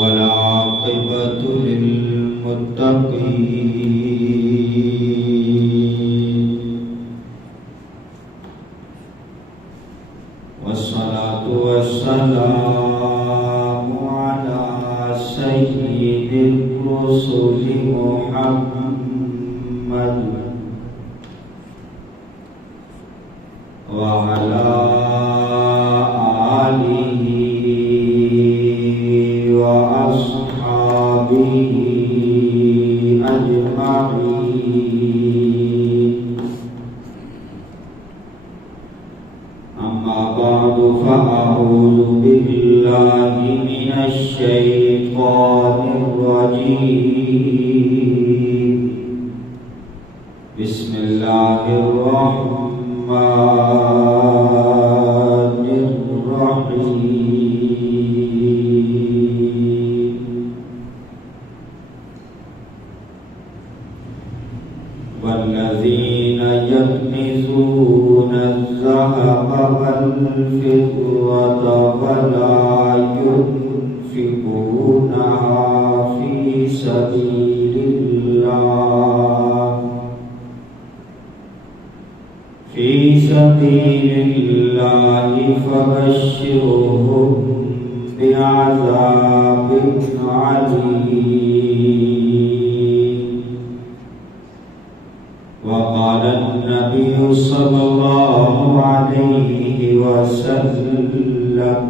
والعاقبة للمتقين والصلاة والسلام على سيد الرسل محمد وعلى آله وأصحابه أجمعين. أما بعد فأعوذ بالله من الشيطان الرجيم. بسم الله الرحمن الرحيم. والذين يكنزون الذهب والفضة ولا ينفقونها في سبيل الله فبشرهم بعذاب عليم. وقال النبي صلى الله عليه وسلم: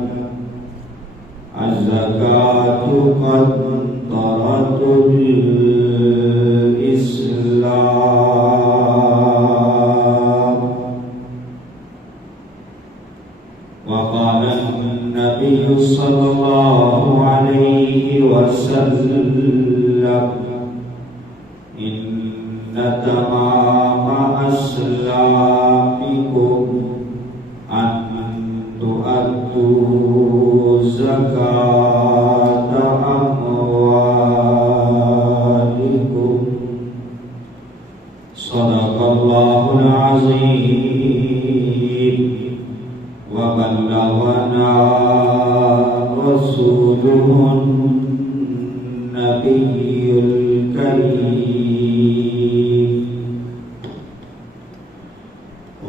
الزكاة قنطرة الإسلام. وقال النبي صلى الله عليه وسلم: إن تمام أسلامكم أن تؤدوا زكاة أموالكم. صدق الله العظيم. وبلغنا رسوله النبي الكريم.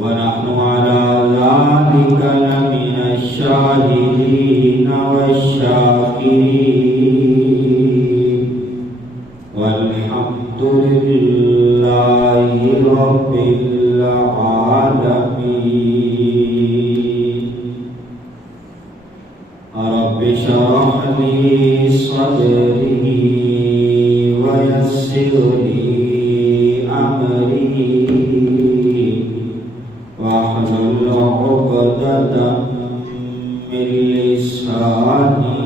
ونحن على ذلك لمن الشاهدين والشاكرين. والحمد لله رب العالمين. رب اشرح لي صدري ويسر لي أمري واحلل عقدة من لساني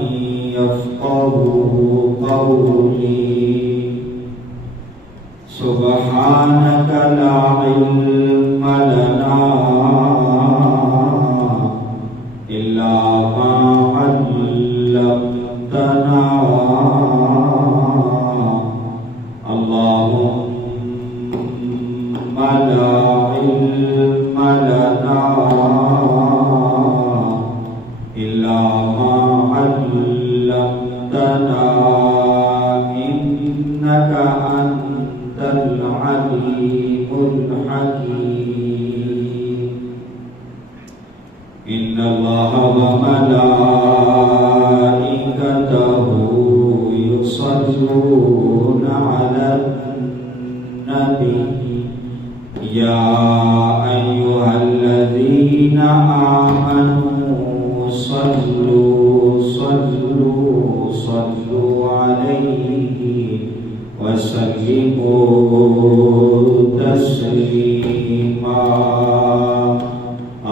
يفقهوا قولي. سبحانك لا علم لنا إلا ما علمتنا. اللهم لا علم لنا إلا ما علمتنا إنك أنت العليم الحكيم. إن الله وملائكته يصلون على النبي. يا أيها الذين آمنوا صلوا عليه وسلموا تسليما.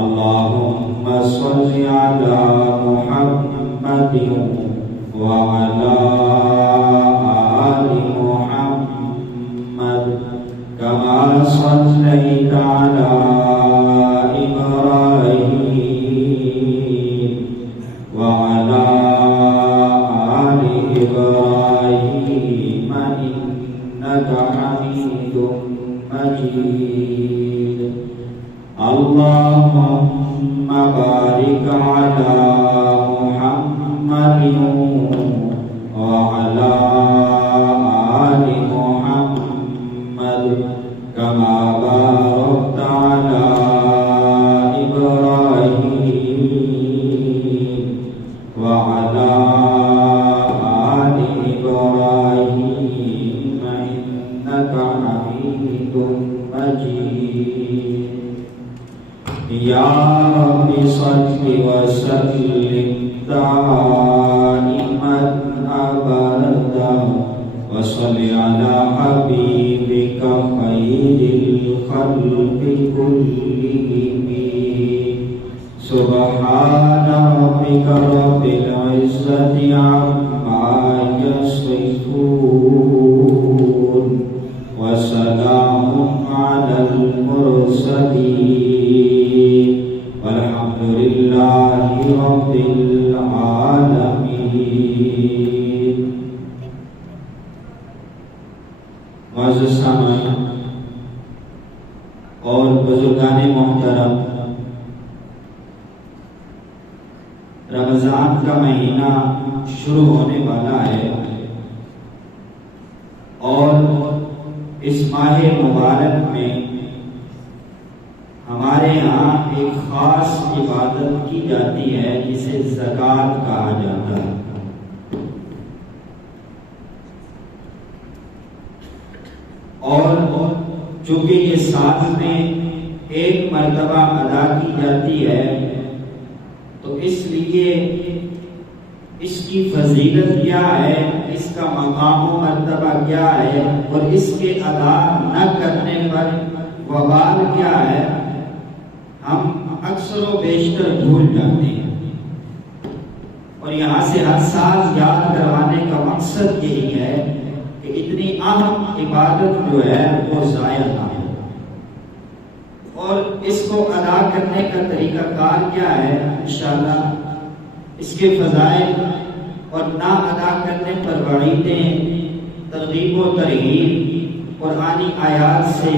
اللهم صل على محمد وعلى آل محمد كما صليت على إبراهيم وعلى آل إبراهيم إنك حميد بارك على محمد وعلى آل محمد كما باركت على إبراهيم وعلى آل إبراهيم إنك حميد مجيد يا رب صل وسلم دائما أبدا وصل على حبيبك خير الخلق كلهم سبحان ربك رب العزة عما يصفون وسلام على المرسلين والحمد لله رب العالمين. معزز سامعین اور بزرگان محترم، رمضان کا مہینہ شروع ہونے والا ہے اور اس ماہ مبارک میں ہمارے ہاں ایک خاص عبادت کی جاتی ہے جسے زکوٰۃ کہا جاتا ہے. اور چونکہ یہ سال میں ایک مرتبہ ادا کی جاتی ہے تو اس لیے اس کی فضیلت کیا ہے، اس کا مقام و مرتبہ کیا ہے اور اس کے ادا نہ کرنے پر وبال کیا ہے، ہم اکثر و بیشتر بھول جاتے ہیں. اور یہاں سے ہر سال یاد کروانے کا مقصد یہی ہے کہ اتنی اہم عبادت جو ہے وہ ضائع نہ ہو. اور اس کو ادا کرنے کا طریقہ کار کیا ہے، انشاءاللہ اس کے فضائل اور نہ ادا کرنے پر وعیدیں، ترغیب و ترہیب قرآنی آیات سے،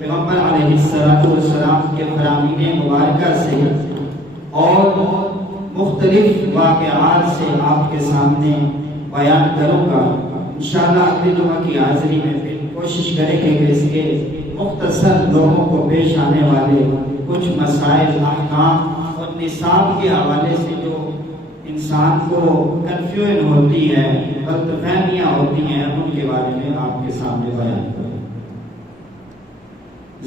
پیغمبر علیہ السلام کے فرامین مبارکہ سے اور مختلف واقعات سے آپ کے سامنے بیان کروں گا. انشاءاللہ اگلے جمعہ کی حاضری میں پھر کوشش کریں گے کہ اس کے مختصر لوگوں کو پیش آنے والے کچھ مسائل، احکام اور نصاب کے حوالے سے جو انسان کو کنفیوژن ہوتی ہے، غلط فہمیاں ہوتی ہیں، ان کے بارے میں آپ کے سامنے بیان کروں.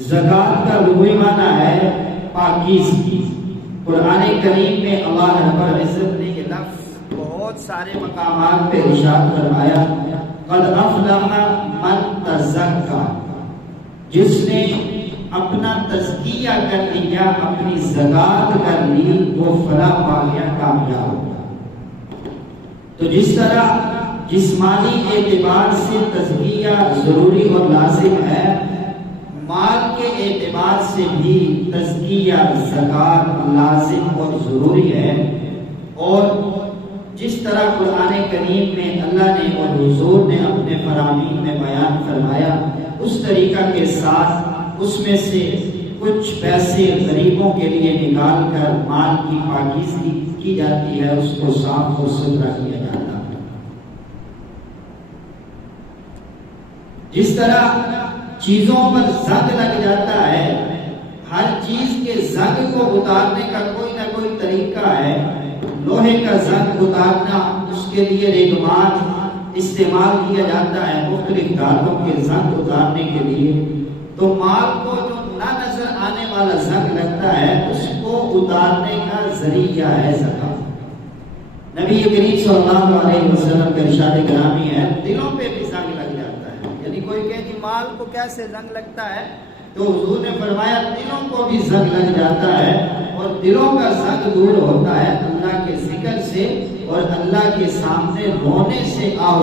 زکوٰۃ کا لغوی معنی ہے پاکیزگی. قرآن کریم میں اللہ رب العزت نے یہ لفظ بہت سارے مقامات پہ ارشاد فرمایا، قد افلح من تزکا، جس نے اپنا تزکیہ کر لیا، اپنی زکوٰۃ کر لی، وہ فلاح پا گیا، کامیاب ہو گیا. تو جس طرح جسمانی اعتبار سے تزکیہ ضروری اور لازم ہے، مال کے اعتبار سے بھی تزکیہ، زکوٰۃ لازم اور ضروری ہے. اور جس طرح قرآن کریم میں اللہ نے اور حضور نے اپنے فرامین میں بیان فرمایا، اس طریقہ کے ساتھ اس میں سے کچھ پیسے غریبوں کے لیے نکال کر مال کی پاکیزگی کی جاتی ہے، اس کو صاف اور ستھرا کیا جاتا ہے. جس طرح چیزوں پر زنگ لگ جاتا ہے، ہر چیز کے زنگ کو اتارنے کا کوئی نہ کوئی طریقہ ہے. لوہے کا زنگ اتارنا، اس کے لیے ریگمات استعمال کیا جاتا ہے مختلف دھاتوں کے زنگ اتارنے کے لیے. تو مال کو جو نہ نظر آنے والا زنگ لگتا ہے، اس کو اتارنے کا ذریعہ ہے زکوٰۃ. نبی کریم صلی اللہ علیہ وسلم کا ارشاد گرامی ہے، دلوں پہ بھی زنگ لگ جاتا ہے. یعنی کوئی کہے کہ مال کو کیسے زنگ لگتا ہے، تو حضور نے فرمایا دلوں کو بھی زنگ لگ جاتا ہے. اور دلوں کا زنگ دور ہوتا ہے اللہ کے ذکر سے اور اللہ کے سامنے رونے سے. آؤ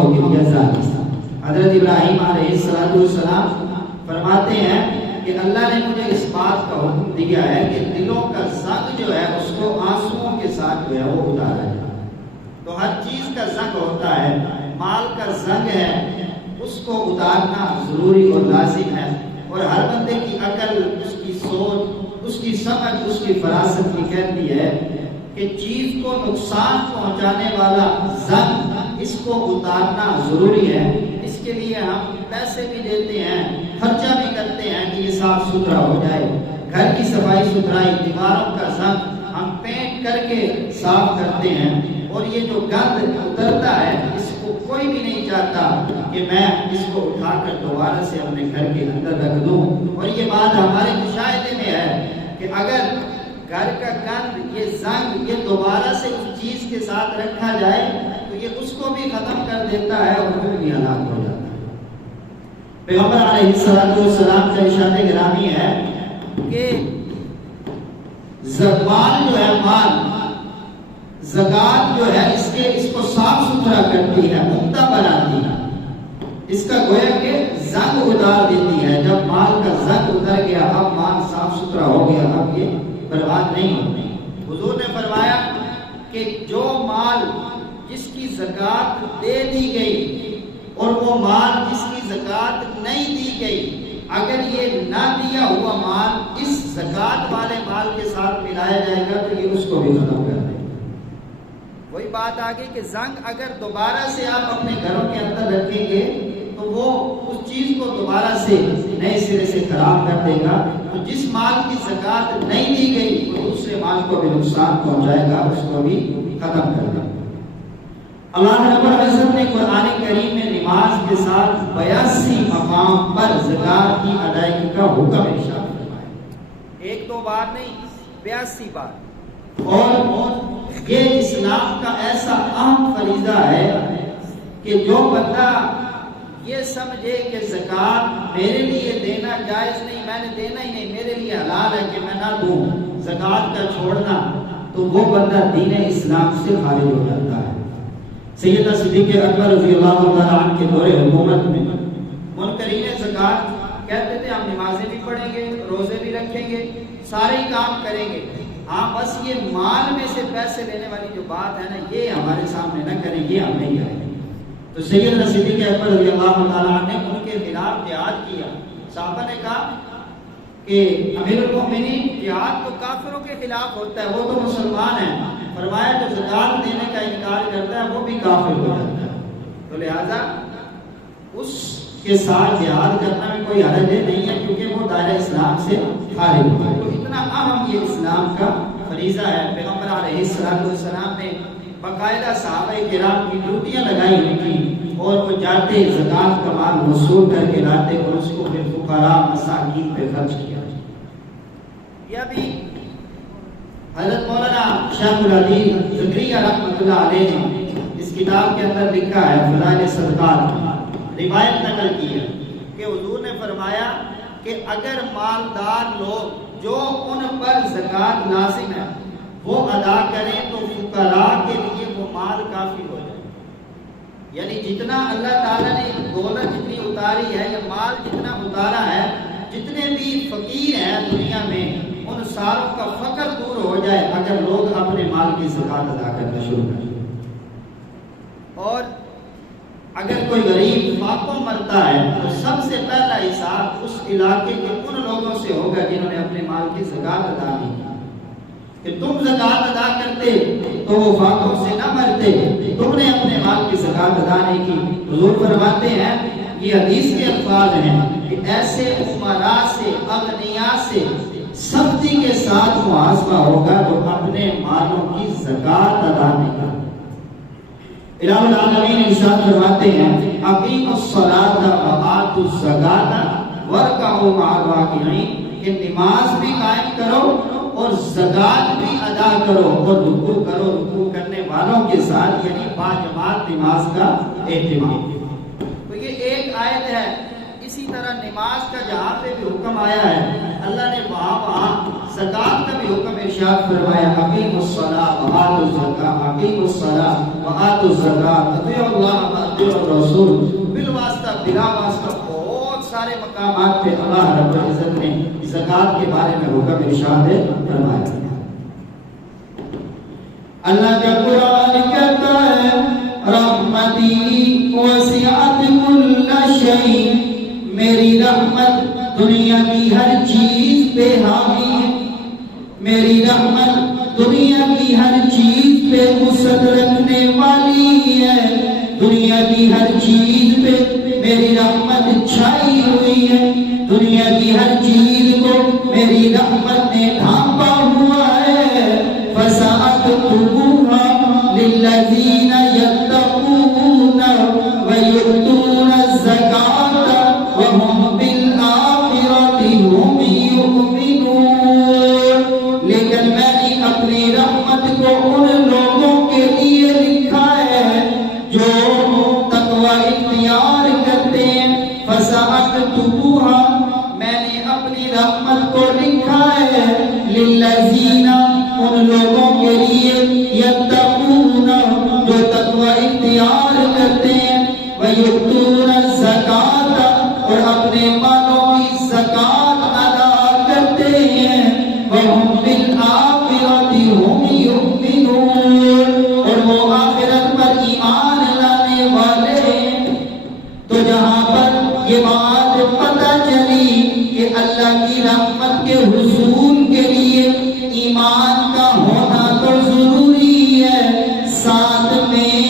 حضرت ابراہیم علیہ السلام فرماتے ہیں کہ اللہ نے مجھے اس بات کا حکم دیا ہے کہ دلوں کا زنگ جو ہے اس کو آنسوؤں کے ساتھ جو ہے وہ اتارا جائے. تو ہر چیز کا زنگ ہوتا ہے، مال کا زنگ ہے، اس کو اتارنا ضروری اور لازم ہے. اور ہر بندے کی عقل، اس کی سوچ، اس کی سمجھ، اس کی فراست کی کہتی ہے کہ چیز کو نقصان پہنچانے والا زنگ اس کو اتارنا ضروری ہے۔ اس کے لیے ہم پیسے بھی دیتے ہیں، خرچہ بھی کرتے ہیں کہ یہ صاف ستھرا ہو جائے، گھر کی صفائی ستھرائی، دیواروں کا زنگ ہم پینٹ کر کے صاف کرتے ہیں، اور یہ جو گند اترتا ہے اس کو کوئی بھی نہیں چاہتا کہ میں اس کو اٹھا کر دوبارہ سے اپنے گھر کے اندر رکھ دوں۔ اور یہ بات ہمارے مشاہدے میں ہے کہ اگر گھر کا گند، یہ زنگ، یہ دوبارہ سے اس چیز کے ساتھ رکھا جائے تو یہ اس کو بھی ختم کر دیتا ہے اور وہ بھی ہلاک ہو جاتا ہے۔ پیغمبر علیہ السلام کا ارشاد گرامی ہے کہ مال جو ہے، مال زکات جو ہے اس کو صاف ستھرا کرتی ہے، عمدہ بناتی ہے، اس کا گویا کہ زنگ اتار دیتی ہے۔ جب مال کا زنگ اتر گیا، اب مال صاف ستھرا ہو گیا، اب یہ برباد نہیں ہوتی۔ حضور نے فرمایا کہ جو مال جس کی زکات دے دی گئی اور وہ مال جس کی زکات نہیں دی گئی، اگر یہ نہ دیا ہوا مال اس زکات والے مال کے ساتھ ملایا جائے گا تو یہ اس کو بھی ختم کر دے گا۔ وہی بات آ گئی کہ زنگ اگر دوبارہ سے آپ اپنے گھروں کے اندر رکھیں گے تو وہ اس چیز کو دوبارہ سے نئے سرے سے خراب کر دے گا۔ تو جس مال کی زکات نہیں دی گئی وہ دوسرے مال کو بھی نقصان پہنچائے گا، اس کو بھی ختم کر دے گا۔ اللہ رب العزت نے قرآن کریم میں نماز کے ساتھ 82 مقام پر زکات کی ادائیگی کا حکم ارشاد فرمایا، ایک دو بار نہیں، 82 بار۔ اور یہ اسلام کا ایسا اہم فریضہ ہے کہ جو بندہ یہ سمجھے کہ زکات میرے لیے دینا جائز نہیں، میں نے دینا ہی نہیں، میرے لیے حلال ہے کہ میں نہ دوں، زکات کا چھوڑنا، تو وہ بندہ دین اسلام سے خارج ہو جاتا ہے۔ سیدنا صدیق اکبر رضی اللہ تعالیٰ عنہ کے دور حکومت میں منکرین زکات کہتے تھے ہم نمازیں بھی پڑھیں گے، روزے بھی رکھیں گے، سارے کام کریں گے، ہاں بس یہ مال میں سے پیسے لینے والی جو بات ہے نا، یہ ہمارے سامنے نہ کریں، یہ ہم نہیں کریں گے۔ تو سیدنا صدیق اکبر رضی اللہ تعالیٰ عنہ نے ان کے خلاف جہاد کیا۔ صحابہ نے کہا کہ امیر المومنین، جہاد تو کافروں کے خلاف ہوتا ہے، وہ تو مسلمان ہیں، فرمایا جو زکات دینے کا انکار کرتا ہے وہ بھی کافر ہو جاتا ہے، تو لہذا اس کے ساتھ جہاد کرنا میں کوئی حرج نہیں ہے کیونکہ وہ دائرہ اسلام سے خارج ہوا ہے۔ تو اتنا اہم یہ اسلام کا فریضہ ہے۔ پیغمبر علیہ السلام نے باقاعدہ صحابہ کرام کی ڈیوٹیاں لگائی ہوئی تھی اور وہ جاتے زکات کا مال وصول کر کے لاتے اور اس کو پھر فقراء مساکین پہ خرچ کیا۔ یہ بھی حضرت مولانا شیخ الحدیث زکریا رحمۃ اللہ علیہ نے اس کتاب کے اندر لکھا ہے، فضائل صدقات، روایت نقل کی ہے کہ حضور نے فرمایا کہ اگر مالدار لوگ جو ان پر زکات لازم ہے وہ ادا کریں تو فقراء کے لیے وہ مال کافی ہو جائے۔ یعنی جتنا اللہ تعالیٰ نے دولت جتنی اتاری ہے یا مال جتنا اتارا ہے، جتنے بھی فقیر ہیں دنیا میں ان ساروں کا فقر دور ہو جائے اگر لوگ اپنے مال کی زکات ادا کرنا شروع کریں۔ اور اگر کوئی غریب فاقوں مرتا ہے تو سب سے پہلا حساب اس علاقے کے ان لوگوں سے ہوگا جنہوں نے اپنے مال کی زکات ادا نہیں کی، کہ تم زکات ادا کرتے تو وہ فاقوں سے نہ مرتے، تم نے اپنے مال کی زکات ادا نہیں کی۔ حضور فرماتے ہیں، یہ حدیث کے الفاظ ہیں کہ ایسے امراء سے، اغنیاء سے سختی کے ساتھ محاسبہ ہوگا تو اپنے مالوں کی زکات ادا نہیں کرتے۔ الہ العالمین ارشاد فرماتے ہیں، اقیموا الصلاۃ وآتوا الزکاۃ وارکعوا مع الراکعین، کہ نماز بھی قائم کرو اور زکات بھی ادا کرو اور رکوع کرو، رکوع کرنے والوں کے ساتھ، یعنی باجماعت نماز کا اہتمام۔ تو یہ ایک آیت ہے۔ اسی طرح نماز کا جہاں پہ بھی حکم آیا ہے اللہ نے وہاں زکات کا بھی حکم ارشاد فرمایا، اقیموا الصلاۃ وآتوا الزکاۃ، اقیموا الصلاۃ وآتوا الزکاۃ، اطیعوا اللہ واطیعوا الرسول، بالواسطہ بلا واسطہ بہت سارے مقامات پہ اللہ رب العزت نے زکات کے بارے میں حکم ارشاد فرمایا۔ اللہ کا قرآن کہتا ہے، رحمتی وسعت کل شیء، میری رحمت دنیا کی ہر چیز پہ حاوی ہے، دنیا کی ہر چیز پہ وسعت رکھنے والی ہے، دنیا کی ہر چیز پہ میری رحمت چھائی ہوئی ہے، دنیا کی ہر چیز کو میری رحمت نے ڈھانپا ہوا ہے۔ فَسَأَكْتُبُهَا لِلَّذِينَ يَتَّقُونَ وَيُؤْتُونَ الزَّكَاةَ وَهُمْ بِالْآخِرَةِ هُمْ يُؤْمِنُونَ۔ لیکن میں نے اپنی رحمت کو ان لوگوں کے لیے لکھا ہے جو تقوی اختیار کرتے ہیں۔ فَسَأَكْتُبُهَا، میں نے اپنی رحمت کو لکھا ہے، لِلَّذِينَ، ان لوگوں کے لیے، یتقون، جو تقوی اختیار کرتے ہیں، وَيُؤْتُونَ الزَّكَاةَ، اور اپنے مالوں کی زکات ادا کرتے ہیں، وَهُمْ بِالْآخِرَةِ هُمْ يُؤْمِنُونَ، اور وہ آخرت پر ایمان لانے والے ہیں۔ تو جہاں پر یہ بات پتہ چلی کہ اللہ کی رحمت کے حصول کے لیے ایمان کا ہونا تو ضروری ہے، ساتھ میں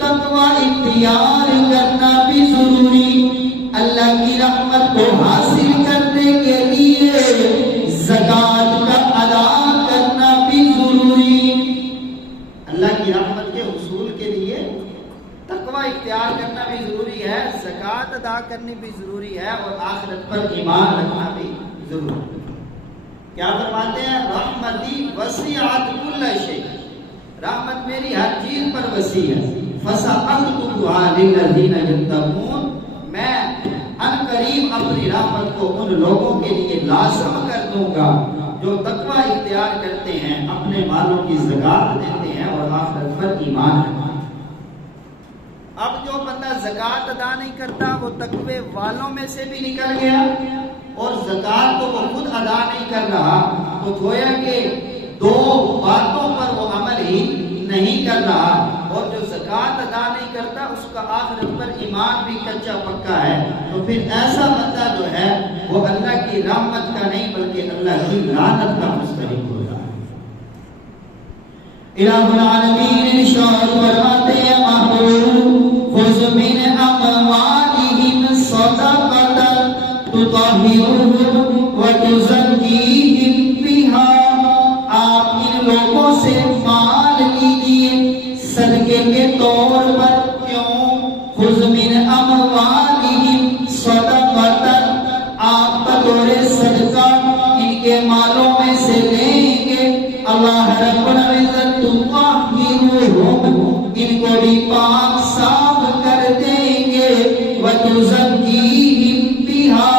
تقوی اختیار کرنا بھی ضروری، اللہ کی رحمت کو حاصل کرنے کے لیے زکات کا ادا کرنا بھی ضروری، اللہ کی رحمت کے حصول کے لیے تقوی اختیار کرنا بھی ضروری ہے، زکات ادا کرنی بھی ضروری ہے، اور آخرت پر ایمان رکھنا بھی ضروری ہے۔ کیا فرماتے ہیں؟ رحمتی وسعت کل شیء، رحمت میری ہر چیز پر وسیع ہے۔ فَسَأَكْتُبُهَا لِلَّذِينَ يَتَّقُونَ، میں ان قریب اپنی رحمت کو ان لوگوں کے لیے لازم کر دوں گا جو تقوی اختیار کرتے ہیں، اپنے مالوں کی زکات دیتے ہیں اور آخرت پر ایمان رکھتے ہیں۔ اب جو بندہ زکات ادا نہیں کرتا وہ تقوی والوں میں سے بھی نکل گیا، اور زکات کو وہ خود ادا نہیں کر رہا، تو گویا کہ دو باتوں پر وہ عمل ہی نہیں کر رہا، اور جو زکات ادا نہیں کرتا اس کا آخرت پر ایمان بھی کچا پکا ہے، تو پھر ایسا بندہ جو ہے وہ اللہ کی رحمت کا نہیں بلکہ اللہ کی لعنت کا مستحق ہو رہا ہے۔ الہ العالمین ارشاد فرماتے ہیں، خذ من اموالہم صدقۃ تطہرہم وتزکیہم بہا، آپ ان لوگوں سے مال لیجئے صدقے کے طور پر۔ کیوں؟ خذ من اموالہم صدقۃ، آپ بطور صدقہ ان کے مالوں میں سے لیں گے، اللہ رب العزت تطہرہم، ان کو بھی پاک صاف کر دیں گے، وتزکیہم بہا،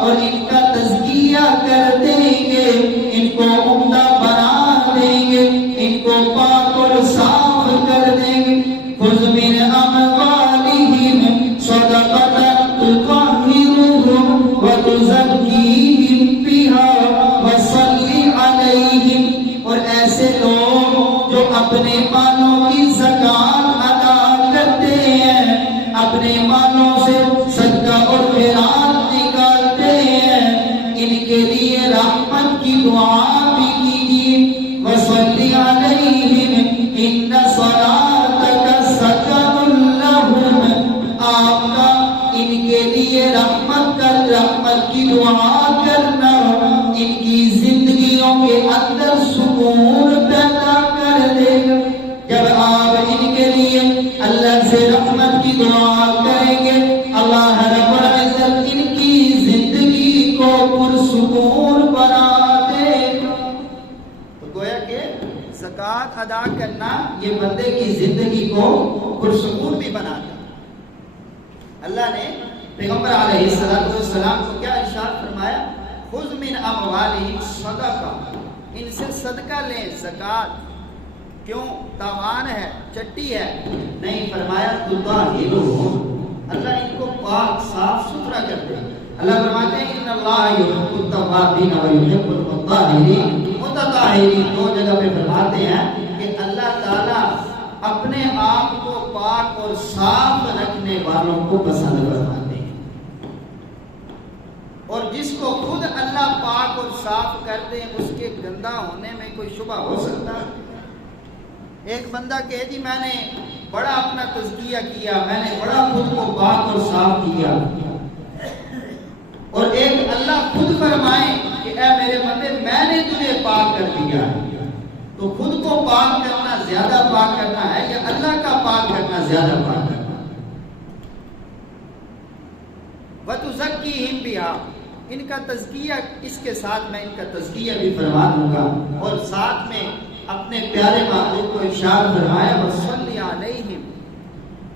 اور ان کا تزکیہ کر دیں گے، ان کو عمدہ بنا دیں گے، ان کو پاک اور صاف کر دیں گے۔ خذ من اموالہم صدقۃ تطہرہم وتزکیہم بہا وصل علیہم، اور ایسے لوگ جو اپنے مالوں کی زکات ادا کرتے ہیں، اپنے مالوں سے صدقہ اور خیرات نکالتے ہیں، ان کے لیے رحمت کی دعا بھی کیجیے۔ وصل علیہم ان صلاتک سکن لہم، آپ کا ان کے لیے رحمت کی دعا کرنا ان کی زندگیوں کے اندر سکون پیدا کر دے گا۔ جب آپ ان کے لیے اللہ سے رحمت کی دعا کریں گے، اللہ رب العزت ان کی زندگی کو پرسکون بنا دے گا۔ تو گویا کہ زکات ادا کرنا یہ بندے کی زندگی کو پرسکون بھی بناتا ہے۔ اللہ نے پیغمبر علیہ السلام کو کیا ارشاد فرمایا؟ خذ من اموالہم صدقہ، ان سے صدقہ لیں، زکات۔ کیوں؟ تاوان ہے، چٹی ہے، نہیں، فرمایا تطہرہم، اللہ ان کو پاک صاف ستھرا کر دے۔ اللہ فرماتے ہیں ان اللہ یحب التوابین ویحب المطہرین، متطہرین، دو جگہ پہ فرماتے ہیں کہ اللہ تعالیٰ اپنے آپ کو پاک اور صاف رکھنے والوں کو پسند فرماتے ہیں، اور اور جس کو خود اللہ پاک اور صاف کر دے اس کے گندا ہونے میں کوئی شبہ ہو سکتا ہے؟ ایک بندہ کہ جی میں نے بڑا اپنا تزکیہ کیا، میں نے بڑا خود کو پاک اور صاف کیا، اور ایک اللہ خود فرمائے کہ اے میرے بندے میں نے تجھے پاک کر دیا، تو خود کو پاک کرنا زیادہ پاک کرنا ہے یا اللہ کا پاک کرنا زیادہ پاک کرنا؟ وَتُزَكِّيهِمْ بِهَا، ان کا تزکیہ اس کے ساتھ میں ان کا تزکیہ بھی فرما دوں گا، اور ساتھ میں اپنے پیارے محبوب کو ارشاد فرمایا وَصَلِّ عَلَيْهِمْ،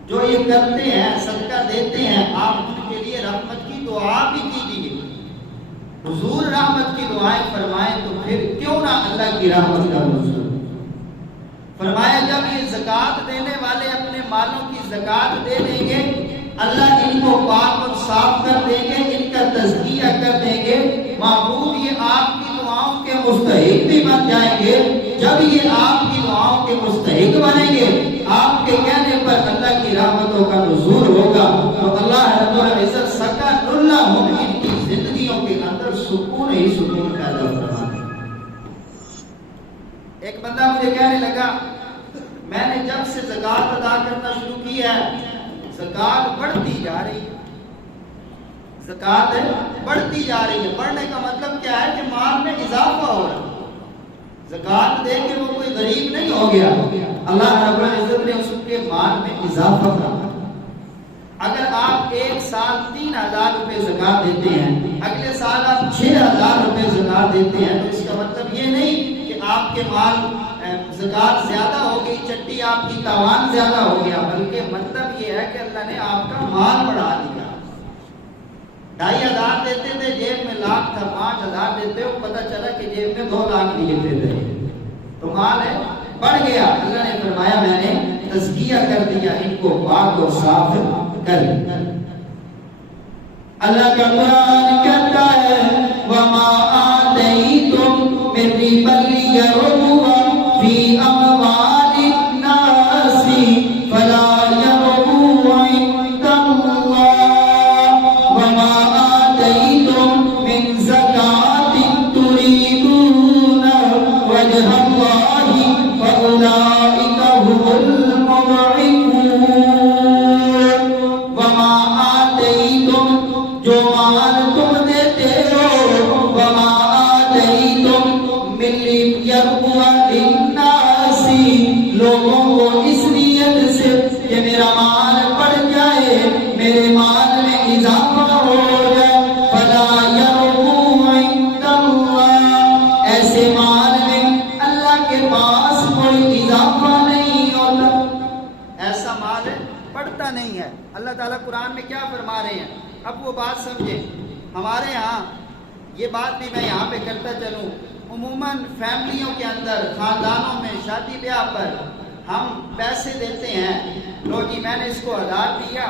جو یہ کرتے ہیں صدقہ دیتے ہیں آپ ان کے لیے رحمت کی دعا بھی کیجیے۔ حضور رحمت کی دعائیں فرمائیں تو پھر کیوں نہ اللہ کی رحمت کا نزول؟ فرمایا جب یہ زکوٰۃ دینے والے اپنے مالوں کی زکوٰۃ دے دیں گے اللہ ان کو پاک اور صاف کر دیں گے، ان کا تزکیہ کر دیں گے، محبوب یہ آپ کی دعاؤں کے مستحق بھی بن جائیں گے۔ جب یہ آپ کی دعاؤں کے مستحق بنیں گے آپ کے کہنے پر اللہ کی رحمتوں کا نزول ہوگا، تو اللہ رب العزت سکن لهم ان کی زندگیوں کے اندر سکون ہی سکون پیدا فرما دے۔ ایک بندہ مجھے کہنے لگا میں نے جب سے زکوٰۃ ادا کرنا شروع کی ہے زکوٰۃ بڑھتی جا رہی ہے، زکوٰۃ بڑھتی جا رہی ہے۔ بڑھنے کا مطلب کیا ہے کہ مال میں اضافہ ہو رہا ہے، زکوٰۃ دے کے وہ کوئی غریب نہیں ہو گیا، اللہ رب العزت نے اس کے مال میں اضافہ کرا۔ اگر آپ ایک سال 3,000 روپے زکوٰۃ دیتے ہیں، اگلے سال آپ 6,000 روپے زکوٰۃ دیتے ہیں، تو اس کا مطلب یہ نہیں کہ آپ کے مال زکوٰۃ زیادہ ہو گئی، چٹی آپ کی تاوان زیادہ ہو گیا، بلکہ مطلب یہ ہے کہ اللہ نے آپ کا مال بڑھا دیا۔ 2,500 دیتے تھے جیب میں لاکھ تھا، 5,000 دیتے ہو پتہ چلا کہ جیب میں 2 لاکھ لیے تھے، تو مال ہے بڑھ گیا۔ اللہ نے فرمایا میں نے تزکیہ کر دیا، ان کو پاک اور صاف کر دیا۔ اللہ کا قرآن کہتا ہے وَمَا آتَيْتُم مِّن رِّبًا لِّيَرْبُوَ فِي أَمْوَالِ النَّاسِ فَلَا يَرْبُو عِندَ اللَّهِ وَمَا آتَيْتُم مِّن زَكَاةٍ تُرِيدُونَ وَجْهَ اللَّهِ فَأُولَٰئِكَ هُمُ الْمُضْعِفُونَ۔ وَمَا آتَيْتُم، جو مال تم دیتے ہو، وَمَا آتَيْتُم مِّن لِّيَرْبُوَ لِلنَّاسِ، لوگوں کو اس نیت سے کہ میرا مال بڑھ جائے، میرے مال میں اضافہ ہو جائے، فَلَا يَرْبُو عِندَ اللَّهِ، ایسے مال میں اللہ کے پاس کوئی اضافہ نہیں ہوتا، ایسا مال بڑھتا نہیں ہے۔ اللہ تعالیٰ قرآن میں کیا فرما رہے ہیں؟ اب وہ بات سمجھیں، ہمارے ہاں یہ بات بھی میں یہاں پہ کرتا چلوں، عموماً فیملیوں کے اندر، خاندانوں میں شادی بیاہ پر ہم پیسے دیتے ہیں، لو جی میں نے اس کو 1,000 دیا،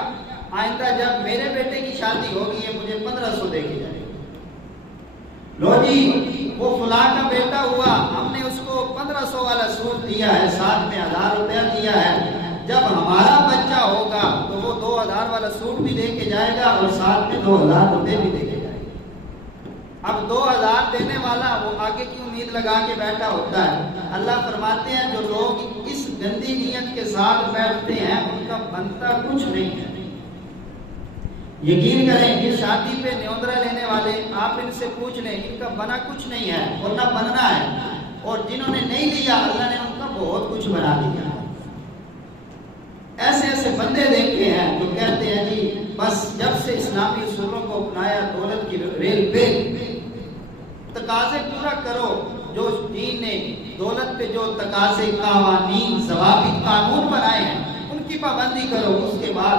آئندہ جب میرے بیٹے کی شادی ہوگی ہے مجھے 1,500 دے کے جائے، لو جی وہ فلاں کا بیٹا ہوا ہم نے اس کو 1,500 والا سوٹ دیا ہے، ساتھ میں 1,000 روپیہ دیا ہے، جب ہمارا بچہ ہوگا تو وہ 2,000 والا سوٹ بھی دے کے جائے گا اور ساتھ میں 2,000 روپے بھی دے کے جائے گا۔ اب 2,000 دینے والا وہ آگے کی امید لگا کے بیٹھا ہوتا ہے۔ اللہ فرماتے ہیں جو لوگ اس گندی نیت کے ساتھ بیٹھتے ہیں ان کا بنتا کچھ نہیں ہے۔ یقین کریں کہ شادی پہ نیوندرا لینے والے آپ ان سے پوچھ لیں ان کا بنا کچھ نہیں ہے اور نہ بننا ہے، اور جنہوں نے نہیں لیا اللہ نے ان کا بہت کچھ بنا دیا۔ ایسے ایسے بندے دیکھتے ہیں جو کہتے ہیں جی بس جب سے اسلامی اصولوں کو اپنایا دولت کی ریل پہ تقاضے پورا کرو، جو دین نے دولت پہ جو تقاضے قوانین ضوابط قانون بنائے ہیں ان کی پابندی کرو، اس کے بعد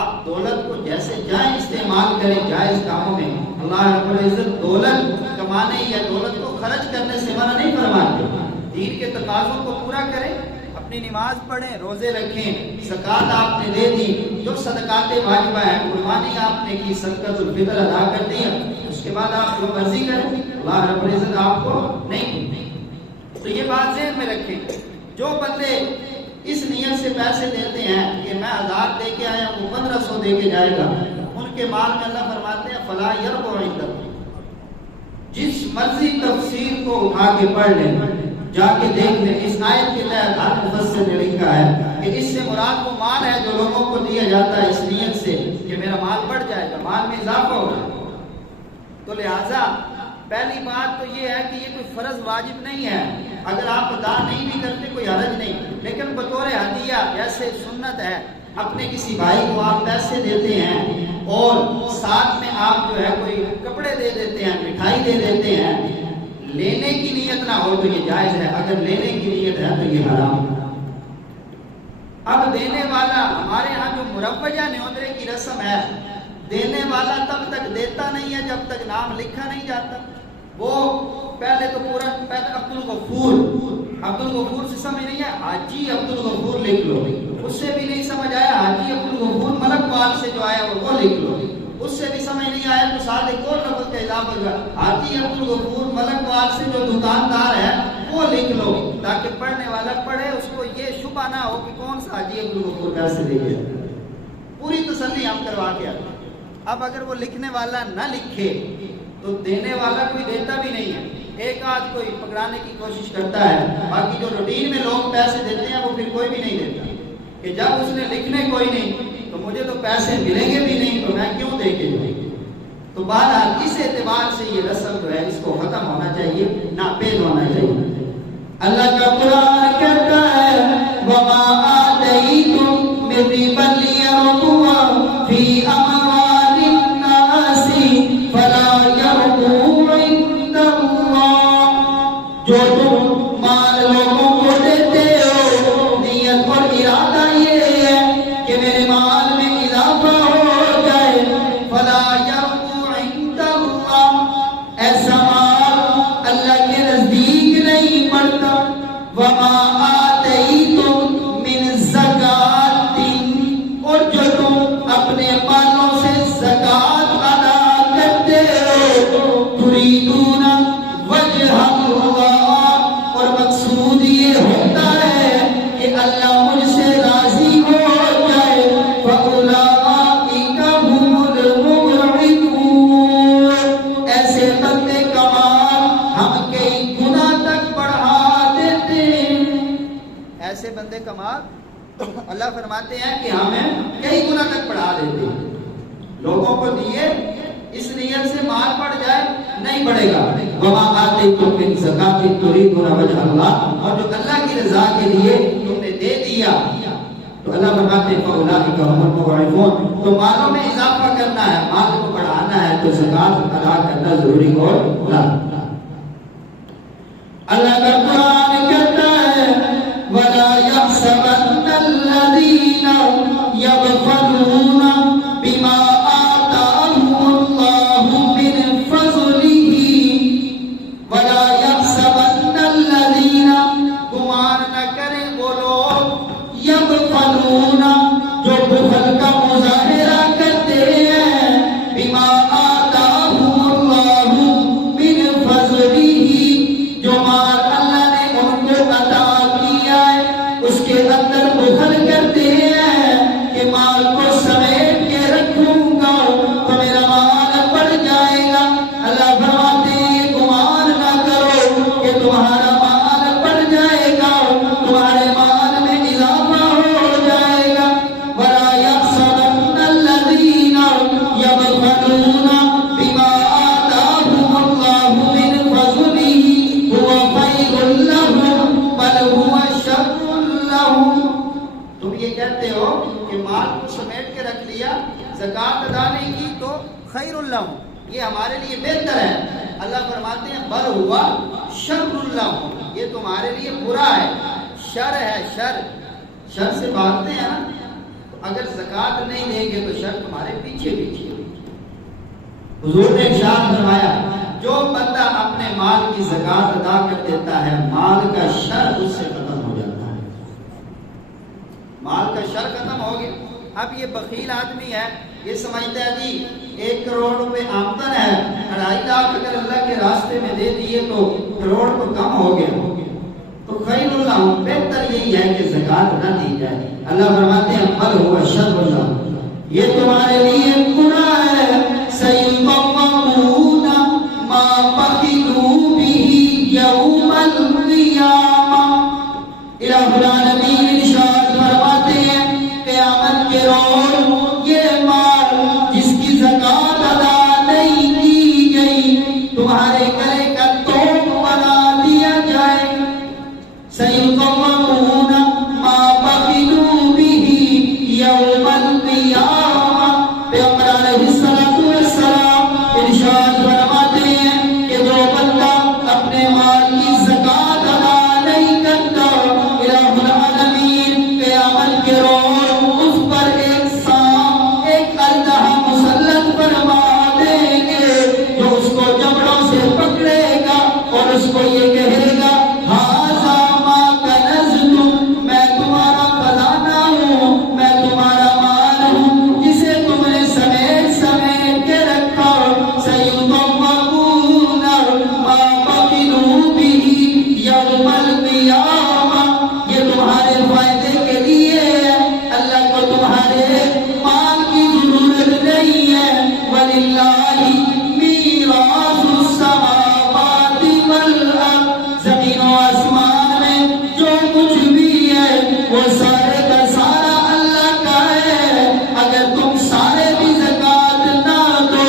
آپ دولت کو جیسے جائیں استعمال کریں جائز کاموں میں۔ اللہ رب العزت دولت کمانے یا دولت کو خرچ کرنے سے منع نہیں فرماتے، دین کے تقاضوں کو پورا کریں، اپنی نماز پڑھیں، روزے رکھیں، زکوٰۃ آپ نے دے دی، جو صدقات واجبہ ہیں، قربانی آپ نے کی، صدقۃ الفطر ادا کر دیا، اس کے بعد آپ جو مرضی کریں، اللہ رب العزت آپ کو نہیں۔ تو یہ بات ذہن میں رکھیں، جو بندے اس نیت سے پیسے دیتے ہیں کہ میں 1,000 دے کے آیا وہ 1,500 دے کے جائے گا، ان کے مال میں اللہ فرماتے ہیں فلا یربو عند اللہ، جس مرضی تفسیر کو اٹھا کے پڑھ لیں، جا کے دیکھ لیں، اس آیت کے تحت ہر مفسر نے لکھا ہے کہ اس سے مراد وہ مال ہے جو لوگوں کو دیا جاتا ہے اس نیت سے کہ میرا مال بڑھ جائے گا، مال میں اضافہ ہوگا۔ تو لہٰذا پہلی بات تو یہ ہے کہ یہ کوئی فرض واجب نہیں ہے، اگر آپ ادا نہیں بھی کرتے کوئی حرج نہیں، لیکن بطور ہدیہ جیسے سنت ہے، اپنے کسی بھائی کو آپ پیسے دیتے ہیں اور ساتھ میں آپ جو ہے کوئی کپڑے دے دیتے ہیں، مٹھائی دے دیتے ہیں، لینے کی نیت نہ ہو تو یہ جائز ہے، اگر لینے کی نیت ہے تو یہ حرام ہے۔ اب دینے والا ہمارے ہاں جو مروجہ نیوندرے کی رسم ہے، دینے والا تب تک دیتا نہیں ہے جب تک نام لکھا نہیں جاتا۔ وہ پہلے تو پورا عبد الغفور سے سمجھ نہیں ہے، حاجی عبد الغفور لکھ لو، اس سے بھی نہیں سمجھ آیا حاجی عبد الغفور ملک وال سے جو آیا وہ لکھ لو، اس سے بھی سمجھ نہیں آیا تو ساتھ ایک اور لفظ کا اضافہ ہوگا، حاجی عبد الغفور ملک وال سے جو دکاندار ہے وہ لکھ لو، تاکہ پڑھنے والا پڑھے، اس کو یہ شبہ نہ ہو کہ کون سا حاجی عبد الغفور پیسے دے گیا۔ پوری تسلی ہم کروا کے آتے۔ اب اگر وہ لکھنے والا نہ لکھے تو دینے والا کوئی دیتا بھی نہیں ہے، ایک آدھ کوئی پکڑانے کی کوشش کرتا ہے، باقی جو روٹین میں لوگ پیسے دیتے ہیں وہ پھر کوئی بھی نہیں دیتا، کہ جب اس نے لکھنے کوئی نہیں تو مجھے تو پیسے ملیں گے بھی نہیں تو میں کیوں دے کے جاؤں۔ تو بہرحال اس اعتبار سے یہ رسم جو ہے اس کو ختم ہونا چاہیے، ناپید ہونا چاہیے۔ اللہ کا قرآن کہتا ہے وَمَا آتَيْتُم مِّن رِّبًا لِّيَرْبُوَ فِي أَمْوَالِ النَّاسِ فَلَا يَرْبُو عِندَ اللَّهِ، جو تم مال لوگوں کو دیتے ہو نیت اور ارادہ یہ ہے کہ میرے مال میں اضافہ ہو جائے، فَلَا يَرْبُو عِندَ اللَّهِ، ایسا مال اللہ کے نزدیک نہیں پڑتا۔ وَمَا آتَيْتُم مِّن زَکَاتٍ، اور جو تم اپنے مالوں سے زکوٰۃ ادا کرتے ہو، تُرِیدُونَ وَجْهَ اللَّهِ، اور مقصود یہ ہوتا ہے کہ اللہ مجھ سے راضی ہو جائے، فَأُولَٰئِکَ هُمُ الْمُضْعِفُونَ، ایسے بندے کا مال ہم کئی گنا تک بڑھا دیتے ہیں۔ ایسے بندے کا مال اللہ فرماتے ہیں کہ ہمیں کئی گنا تک بڑھا دیتے ہیں، لوگوں کو دیے اس نیت سے مال بڑھ جائے نہیں بڑھے گا۔ وَمَا آتَيْتُم مِّن زَکَاتٍ تُرِیدُونَ وَجْهَ اللَّهِ، اور جو اللہ کی رضا کے لیے تم نے دے دیا تو اللہ فرماتے ہیں فَأُولَٰئِکَ هُمُ الْمُضْعِفُونَ، تو مالوں میں اضافہ کرنا ہے، مال کو بڑھانا ہے تو زکوٰۃ ادا کرنا ضروری اور لازم۔ اللہ کا قرآن کہتا ہے وَلَا يَحْسَبَنَّ الَّذِينَ يَبْخَلُونَ بِمَا آتَاهُمُ اللَّهُ مِنْ فَضْلِهِ، وَلَا يَحْسَبَنَّ الَّذِينَ، گمان نہ کریں وہ لوگ، يَبْخَلُونَ جو بخل کا مظاہرہ کرتے ہیں، بِمَا آتَاهُمُ اللَّهُ مِنْ فَضْلِهِ، جو مال اللہ نے ان کو عطا کیا ہے اس کے اندر بخل کرتے ہیں کہ مال کو سمیٹ کے رکھوں گا تو میرا مال بڑھ جائے گا۔ اللہ فرماتے ہیں گمان نہ کرو کہ تمہارا مال بڑھ جائے گا، تمہارے مال میں اضافہ ہو جائے گا۔ وَلَا يَحْسَبَنَّ الَّذِينَ يَبْخَلُونَ بِمَا آتَاهُمُ اللَّهُ مِنْ فَضْلِهِ هُوَ خَيْرٌ لَّهُمْ بَلْ هُوَ شَرٌّ لَّهُمْ، تم یہ کہتے ہو کہ مال کو سمیٹ کے رکھ لیا، زکوٰۃ ادا نہیں کی تو خیر لہم، یہ ہمارے لیے بہتر ہے۔ اللہ فرماتے ہیں بل ہوا شر لہم، یہ تمہارے لیے برا ہے، شر ہے، شر سے بھاگتے ہیں نا، تو اگر زکوٰۃ نہیں دیں گے تو شر تمہارے پیچھے پیچھے۔ حضور نے ارشاد فرمایا جو بندہ اپنے مال کی زکوٰۃ ادا کر دیتا ہے مال کا شر اس سے ختم ہو جاتا ہے، مال کا شر ختم ہو گیا۔ اب یہ بخیل آدمی ہے، یہ سمجھتا ہے جی 1 کروڑ روپے آمدن ہے، 2.5 لاکھ اگر اللہ کے راستے میں دے دیے تو کروڑ تو کم ہو گیا، تو خیر اللہ بہتر یہی ہے کہ زکوٰۃ نہ دی جائے۔ اللہ فرماتے ہیں بل ہوا شر لہم، یہ تمہارے لیے برا ہے، سیطمعون ما بقی الہ العالمین ارشاد فرماتے ہیں قیامت کے روز یہ مال جس کی زکات ادا نہیں کی گئی تمہارے گلے کا توق بنا دیا جائے گا سیقومون ما بخلوا به یوم القیامہ پیغمبر علیہ السلام ارشاد فرماتے ہیں کہ جو بندہ اپنے مال کی زکات ادا نہیں کرتا الہ العالمین قیامت کے روز اس پر ایک سانپ ایک اژدہا مسلط فرما دیں گے جو اس کو جبڑوں سے پکڑے گا اور اس کو یہ کہے گا ھذا ما کنزتم میں تمہارا خزانہ ہوں میں تمہارا مال ہوں جسے تم نے سمیٹ سمیٹ کے رکھا سیطمعون ما بخلوا به یوم القیامہ یہ تمہارے فائدے کے لیے ہے اللہ کو تمہارے مال کی ضرورت نہیں ہے وَلِلَّهِ مِيرَاثُ السَّمَاوَاتِ وَالْأَرْضِ زمین و آسمان میں جو کچھ بھی ہے وہ سارے کا سارا اللہ کا ہے اگر تم سارے بھی زکات نہ دو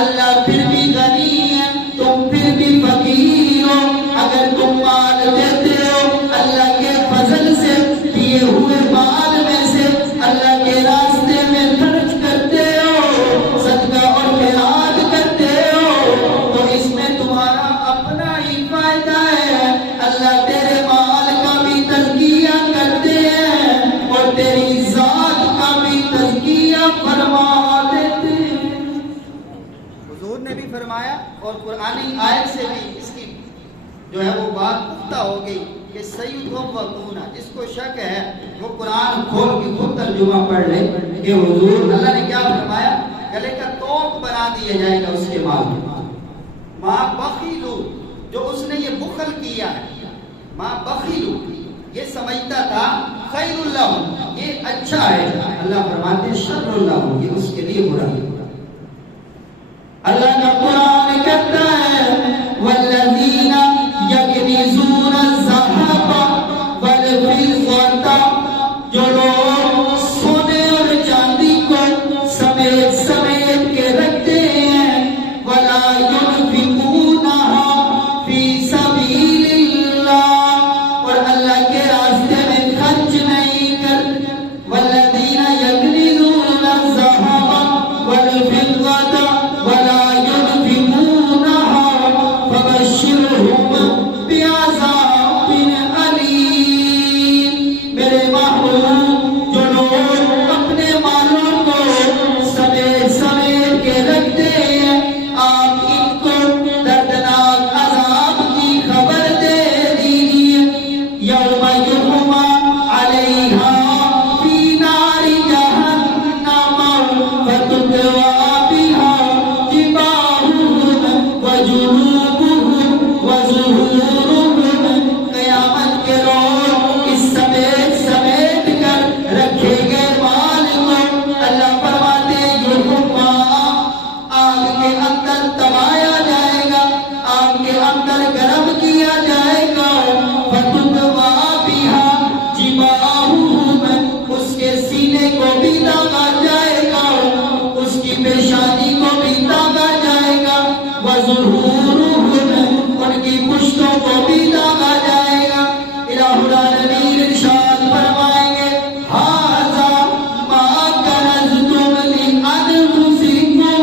اللہ پھر بھی غنی ہے تم پھر بھی فقیر ہو اگر تم مال دیتے ہو اللہ کے فضل سے دیے ہوئے مال میں سے اللہ کے راستے میں خرچ کرتے ہو صدقہ اور خیرات کرتے ہو تو اس میں تمہارا اپنا ہی فائدہ ہے اللہ تیرے مال کا بھی تزکیہ کرتے ہیں اور تیری ذات کا بھی تزکیہ فرما دیتے ہیں حضور نے بھی فرمایا اور قرآنی آیت سے بھی اس کی جو ہے وہ بات پختہ ہو گئی کہ سید و وقونا جس کو شک ہے وہ قرآن کھول کے خود ترجمہ پڑھ لے کہ حضور اللہ نے کیا فرمایا گلے کا توق بنا دیا جائے گا اس کے مال ما بخیلو جو اس نے یہ بخل کیا ہے ما بخیلو یہ سمجھتا تھا خیر اللہ یہ اچھا ہے اللہ فرماتے ہیں شر اللہ یہ اس کے لیے برا ہے اللہ کا قرآن کہتا ہے والذین یکنزون الذهب والفضة جو لوگ سونے اور چاندی کو سمیٹ سمیٹ کے رکھتے ہیں ولا ينفقونها فی سبیل اللہ اور اللہ کے راستے میں خرچ نہیں کرتے والذین یکنزون الذهب والفضة ولا ينفقونها فبشرهم بعذاب علیم میرے محبوب جو لوگ اپنے مالوں کو سمیٹ سمیٹ کے رکھتے ہیں آپ ان کو دردناک عذاب کی خبر دے دیجیے یوم یحمى علیہا فی نار جہنم فتکوی بہا جباہہم وجنوبہم وظہورہم قیامت کے روز اس سمیٹ سمیٹ کر رکھے گئے مال کو اللہ فرماتے ہیں یحمى آگ کے اندر دبایا جائے گا آگ کے اندر گرم کیا جائے گا فتکوی بہا جباہہم اس کے سینے کو بھی داغا جائے گا اس کی پیشانی کو بھی داغا جائے گا وظہورہم ان کی پشتوں کو بھی داغا جائے گا الہ العالمین ارشاد فرمائیں گے ھذا ما کنزتم لانفسکم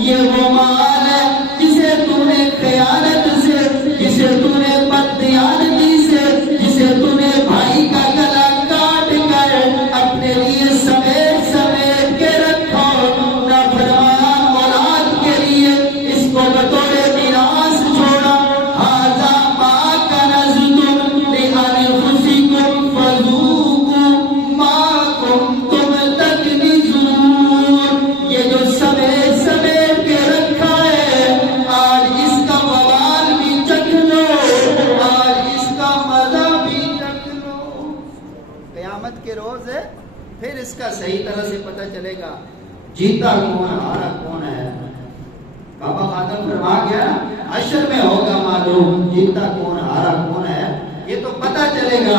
یہ وہ مال ہے جسے تم نے خیانت سے جسے تم نے بددیانتی سے جسے تم نے بھائی کا گلا کاٹ کر اپنے لیے سمیٹ سمیٹ کے رکھا نافرمان اولاد کے لیے اس کو بطور میراث چھوڑا ھذا ما کنزتم لانفسکم فذوقوا ما کنتم تکنزون یہ جو سمیٹ سمیٹ کے رکھا ہے آج اس کا وبال بھی چکھ لو آج اس کا مزہ بھی چکھ لو قیامت کے روز ہے پھر اس کا صحیح طرح سے پتہ چلے گا جیتا کون ہارا کون ہے بابا خادم فرما گیا حشر میں ہوگا معلوم جیتا کون ہارا کون ہے یہ تو پتہ چلے گا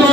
2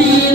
3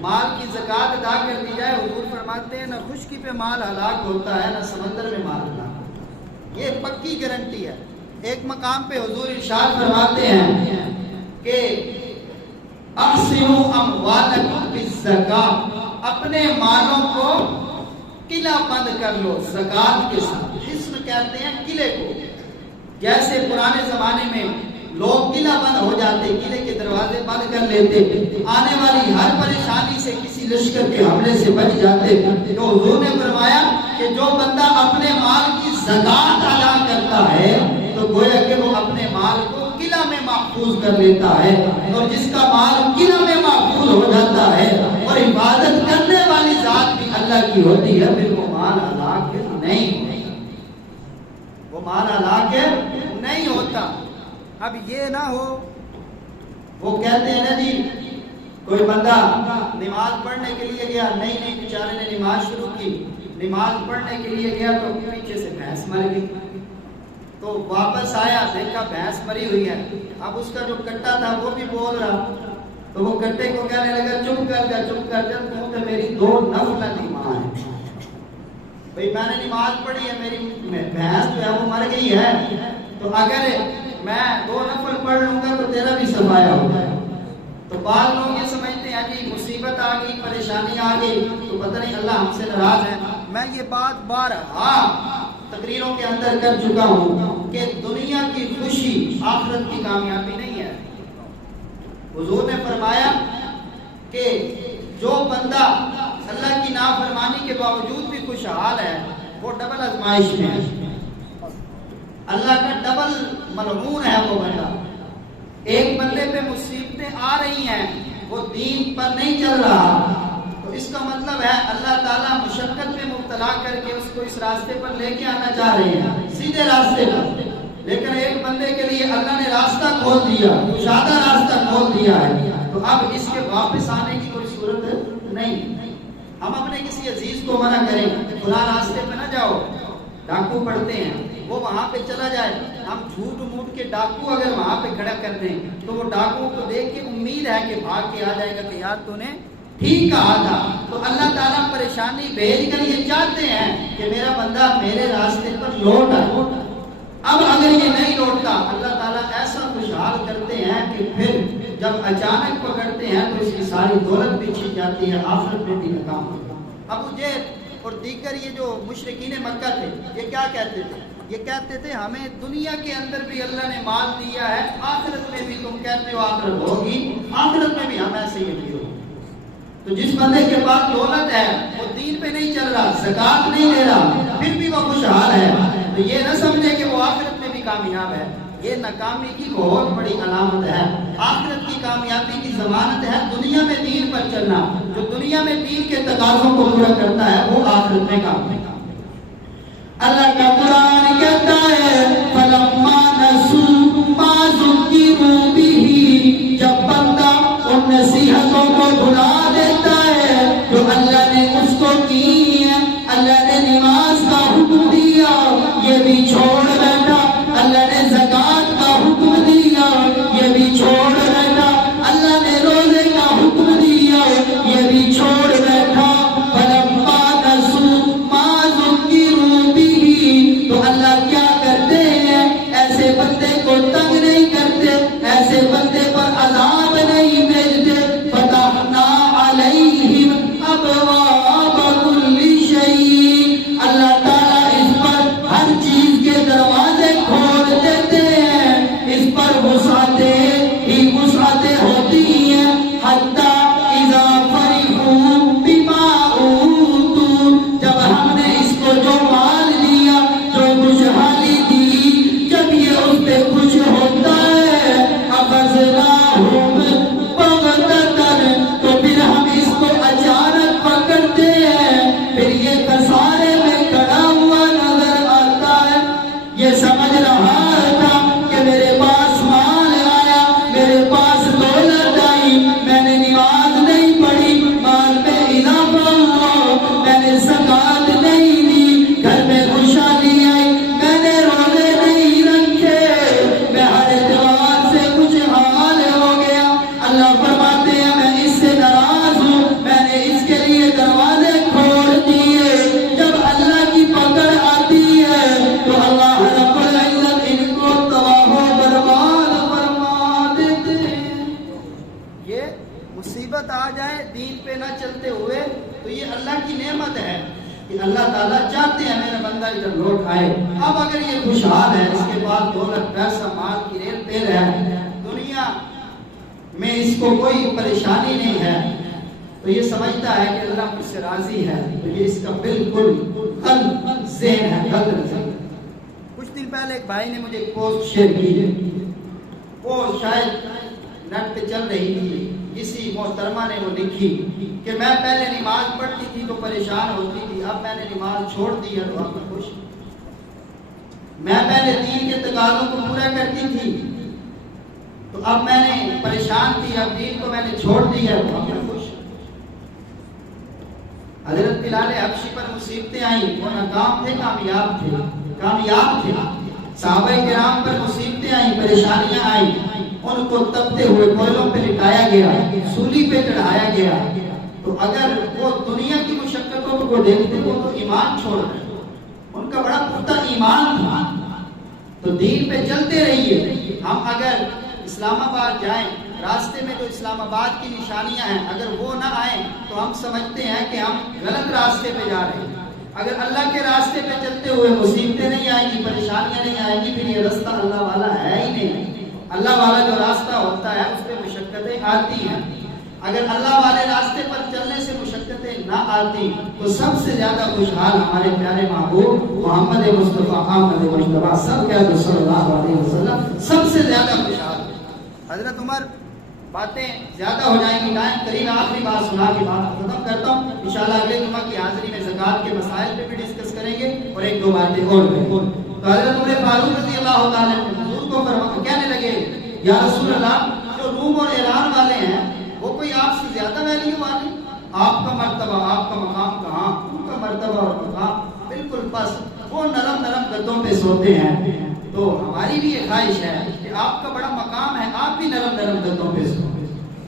مال کی زکات ادا کر دی جائے، حضور فرماتے ہیں نہ خشکی پہ مال ہلاک ہوتا ہے نہ سمندر میں مال ہلاک ہوتا ہے، یہ پکی گارنٹی ہے۔ ایک مقام پہ حضور ارشاد فرماتے ہیں کہ احسنوا اموالکم بالزکاۃ، اپنے مالوں کو قلعہ بند کر لو زکات کے ساتھ۔ حصن کہتے ہیں قلعے کو، جیسے پرانے زمانے میں لوگ قلعہ بند ہو جاتے، قلعے کے دروازے بند کر لیتے، آنے والی ہر پریشانی سے کسی لشکر کے حملے سے بچ جاتے۔ تو حضور نے فرمایا کہ جو بندہ اپنے مال کی زکات ادا کرتا ہے تو گویا کہ وہ اپنے مال کو قلعہ میں محفوظ کر لیتا ہے، اور جس کا مال قلعہ میں محفوظ ہو جاتا ہے اور عبادت کرنے والی ذات بھی اللہ کی ہوتی ہے، پھر وہ مال ہلاک نہیں ہوتا، وہ مال ہلاک نہیں ہوتا۔ اب یہ نہ ہو، وہ کہتے ہیں نا جی کوئی بندہ نماز پڑھنے کے لیے گیا، نئی بیچارے نے نماز شروع کی، نماز پڑھنے کے لیے گیا تو پیچھے سے بھینس مر گئی، تو واپس آیا دیکھا بھینس مری ہوئی ہے۔ اب اس کا جو کٹا تھا وہ بھی بول رہا، تو وہ کٹے کو کہنے لگا چپ کر جا چپ کر جا، تو میری 2 نفل نماز ہے بھئی، میں نے نماز پڑھی ہے، میری بھینس جو ہے وہ مر گئی ہے، تو اگر میں 2 نفل پڑھ لوں گا تو تیرا بھی سفایا ہوگا۔ تو بعض لوگ یہ سمجھتے ہیں جی مصیبت آ گئی، پریشانی آ گئی تو پتہ نہیں اللہ ہم سے ناراض ہے۔ میں یہ بات بارہا تقریروں کے اندر کر چکا ہوں کہ دنیا کی خوشی آخرت کی کامیابی نہیں ہے۔ حضور نے فرمایا کہ جو بندہ اللہ کی نافرمانی کے باوجود بھی خوشحال ہے وہ ڈبل آزمائش میں ہے، اللہ کا ڈبل ملعون ہے وہ بندہ۔ ایک بندے پہ مصیبتیں آ رہی ہیں، وہ دین پر نہیں چل رہا، تو اس کا مطلب ہے اللہ تعالیٰ مشقت میں مبتلا کر کے اس کو اس راستے پر لے کے آنا چاہ رہے ہیں، سیدھے راستے پر۔ لیکن ایک بندے کے لیے اللہ نے راستہ کھول دیا، کشادہ راستہ کھول دیا ہے، تو اب اس کے واپس آنے کی کوئی صورت نہیں۔ ہم اپنے کسی عزیز کو منع کریں فلاں راستے پہ نہ جاؤ، ڈاکو پڑتے ہیں، وہ وہاں پہ چلا جائے، ہم جھوٹ موٹ کے ڈاکو اگر وہاں پہ کھڑا کر دیں تو وہ ڈاکو کو دیکھ کے امید ہے کہ بھاگ کے آ جائے گا کہ یار تو نے ٹھیک کہا تھا۔ تو اللہ تعالیٰ پریشانی بھیج کر یہ چاہتے ہیں کہ میرا بندہ میرے راستے پر لوٹ آئے۔ اب اگر یہ نہیں لوٹتا، اللہ تعالیٰ ایسا خوشحال کرتے ہیں کہ پھر جب اچانک پکڑتے ہیں تو اس کی ساری دولت بھی چھن جاتی ہے، آخرت میں بھی ناکام ہوتا ہے۔ ابو جہل اور دیگر یہ جو مشرکین مکہ تھے، یہ کیا کہتے تھے؟ یہ کہتے تھے ہمیں دنیا کے اندر بھی اللہ نے مال دیا ہے، آخرت میں بھی تم کہتے ہو آخرت ہوگی، آخرت میں بھی ہم ایسے ہی ہوگی۔ تو جس بندے کے پاس دولت ہے وہ دین پہ نہیں چل رہا، زکات نہیں دے رہا، پھر بھی وہ خوشحال ہے، تو یہ نہ سمجھے کہ وہ آخرت میں بھی کامیاب ہے، یہ ناکامی کی بہت بڑی علامت ہے۔ آخرت کی کامیابی کی ضمانت ہے دنیا میں دین پر چلنا، جو دنیا میں دین کے تقاضوں کو پورا کرتا ہے وہ آخرت میں کامیاب۔ اللہ کا قرآن کہتا ہے فَلَمَّا نَسُوا مَا ذُكِّرُوا بِهِ، جب بندہ ان نصیحتوں کو بھلا دیتا ہے جو اللہ نے اس کو کی ہے، اللہ نے نماز کا حکم دیا یہ بھی چھوڑ بیٹھا، اللہ نے زکات کا حکم دیا یہ بھی چھوڑ بیٹھا، اللہ نے روزے کا حکم دیا یہ بھی چھوڑ بیٹھا، فَلَمَّا نَسُوا مَا ذُكِّرُوا بِهِ، تو اللہ کیا کرتے ہیں؟ ایسے بندے کو تنگ نہیں کرتے، ایسے بندے پر عذاب نہیں بھیجتے، فَتَحْنَا عَلَيْهِمْ أَبْوَابَ چلتے ہوئے تو یہ اللہ کی نعمت ہے کہ اللہ تعالیٰ چاہتے ہیں میرا بندہ ادھر لوٹ آئے. اب اگر یہ خوشحال ہے, اس کے پاس دولت پیسہ مال کی ریل پیر ہے, دنیا میں اس کو کوئی پریشانی نہیں ہے, تو یہ سمجھتا ہے کہ اللہ مجھ سے راضی ہے, تو یہ اس کا بالکل غلط ذہن ہے, غلط ذہن. کچھ دن پہلے ایک بھائی نے مجھے ایک پوسٹ شیئر کی, وہ شاید نیٹ پہ چل رہی تھی, کسی محترمہ نے وہ لکھی کہ میں پہلے نماز پڑھتی تھی تو پریشان ہوتی تھی, اب میں نے نماز چھوڑ دی ہے تو اب میں خوش. میں پہلے دین کے تقاضوں کو پورا کرتی تھی تو اب میں نے پریشان تھی, اب دین کو میں نے چھوڑ دی ہے تو اب میں خوش. حضرت بلال حبشی پر مصیبتیں آئیں, وہ ناکام تھے کامیاب تھے, کامیاب تھے. صحابہ کرام پر مصیبتیں آئیں, پریشانیاں آئیں, ان کو تپتے ہوئے کوئلوں پہ لٹایا گیا, سولی پہ چڑھایا گیا. تو اگر وہ دنیا کی مشقتوں کو دیکھتے وہ تو ایمان چھوڑ رہے, ان کا بڑا پختہ ایمان تھا. تو دین پہ چلتے رہیے. ہم اگر اسلام آباد جائیں, راستے میں جو اسلام آباد کی نشانیاں ہیں اگر وہ نہ آئیں تو ہم سمجھتے ہیں کہ ہم غلط راستے پہ جا رہے ہیں. اگر اللہ کے راستے پہ چلتے ہوئے مصیبتیں نہیں آئیں گی, پریشانیاں نہیں آئیں گی, پھر یہ راستہ اللہ والا ہے ہی نہیں. اللہ والا جو راستہ ہوتا ہے اس پہ مشقتیں آتی ہیں. اگر اللہ والے راستے پر چلنے سے مشقتیں نہ آتی تو سب سے زیادہ خوشحال ہمارے پیارے محبوب محمد مصطفیٰ احمد مجتبیٰ صلی اللہ علیہ وسلم سب سے زیادہ خوشحال. حضرت عمر, باتیں زیادہ ہو جائیں گی, ٹائم قریب, آخری بات سنا کے بات ختم کرتا ہوں. انشاءاللہ اگلے جمعہ کی حاضری میں زکوٰۃ کے مسائل پہ بھی ڈسکس کریں گے اور ایک دو باتیں اور کریں گے. تو حضرت عمر فاروق رضی اللہ تعالیٰ حضور کو کہنے لگے, یا رسول اللہ, جو روم اور ایران والے ہیں وہ کوئی آپ سے زیادہ ویلیو والے, آپ کا مرتبہ آپ کا مقام کہاں, ان کا مرتبہ اور مقام بالکل پس, وہ نرم نرم گدوں پہ سوتے ہیں. تو ہماری بھی یہ خواہش ہے کہ آپ کا بڑا مقام ہے, آپ بھی نرم نرم گدوں پہ سو.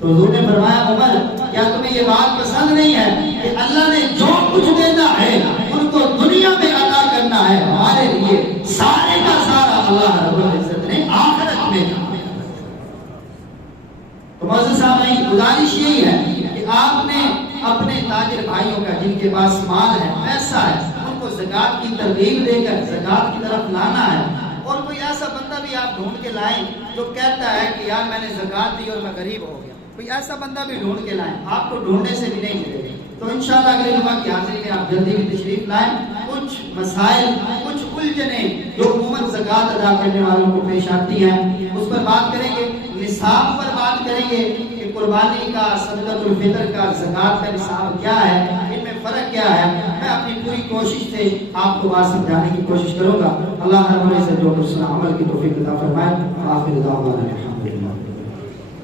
تو حضور نے فرمایا, عمر کیا تمہیں یہ بات پسند نہیں ہے کہ اللہ نے جو کچھ دینا ہے ان کو دنیا میں عطا کرنا ہے, ہمارے لیے سارے کا سارا اللہ رب العزت نے آخرت میں. تو معزز سامعین, گزارش یہی ہے کہ آپ نے اپنے تاجر بھائیوں کا جن کے پاس مال ہے, پیسہ ہے, ان کو زکوٰۃ کی ترغیب دے کر زکوٰۃ کی طرف لانا ہے. اور کوئی ایسا بندہ بھی آپ ڈھونڈ کے لائیں جو کہتا ہے کہ یار میں نے زکوٰۃ دی اور میں غریب ہو گیا, کوئی ایسا بندہ بھی ڈھونڈ کے لائیں, آپ کو ڈھونڈنے سے بھی نہیں ملے گا. تو انشاءاللہ اگلے جمعہ کی حاضری میں آپ جلدی بھی تشریف لائیں. کچھ مسائل, کچھ الجھنیں جو عموماً زکوٰۃ ادا کرنے والوں کو پیش آتی ہیں اس پر بات کریں گے. نصاب پر بات کریں گے کہ قربانی کا, صدقۃ الفطر کا, زکوٰۃ کا نصاب کیا ہے, ان میں فرق کیا ہے. میں اپنی پوری کوشش سے آپ کو بات سمجھانے کی کوشش کروں گا. اللہ رب العزت جو کچھ سنا عمل کی توفیق عطا فرمائے. آخر دعوانا الحمدللہ.